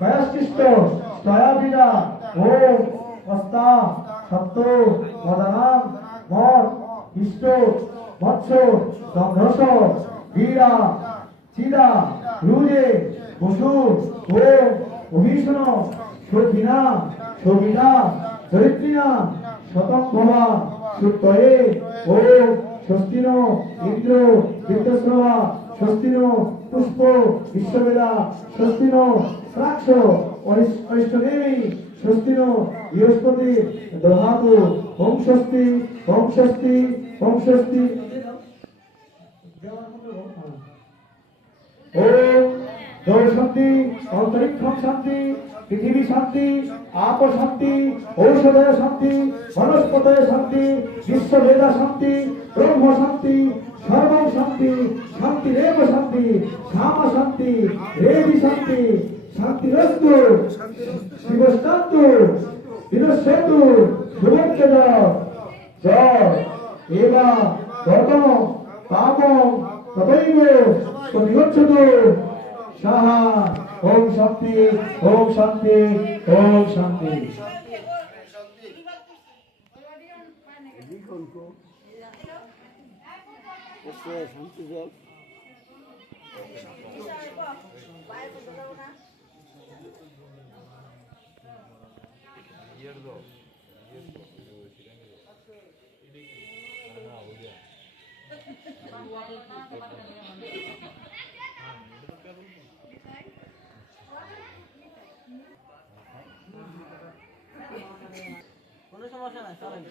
গয়াশ্চিষ্ট স্তয়াবিদা ওম হস্তা সপ্ত মদানাম মদ ইষ্ট মৎস্য দম্ভস বীরা চিদা রুজে বসু ওম অভীষণ সখিনা সবিনা চরিত্রিণা শতম্ভবা সুতয়ে ওম স্বস্তিন ইন্দ্র বিদ্যস্রবা স্বস্তিন পুষ্প বিশ্ববেদা স্বস্তিন স্রাক্ষ অরিষ্টনেমি স্বস্তিন বৃহস্পতি দধাতু ওম স্বস্তি ওম স্বস্তি ওম স্বস্তি ওম জল শান্তি অন্তরিক্ষম শান্তি পৃথিবী শান্তি আপ শান্তি ঔষধয় শান্তি বনস্পতয় শান্তি বিশ্ববেদা শান্তি ব্রহ্ম শান্তি সর্বম শান্তি শান্তিরেব শান্তি শ্যামা শান্তি রেবি শান্তি শান্তিরস্তু শিবস্তান্তু বিনশ্যতু শুভক্ষেদ জয় এবা গতম পাপম তথৈব তদিগচ্ছতু সাহা ওম শান্তি ওম শান্তি ওম শান্তি। কোনো সমস্যা নাই চলেন।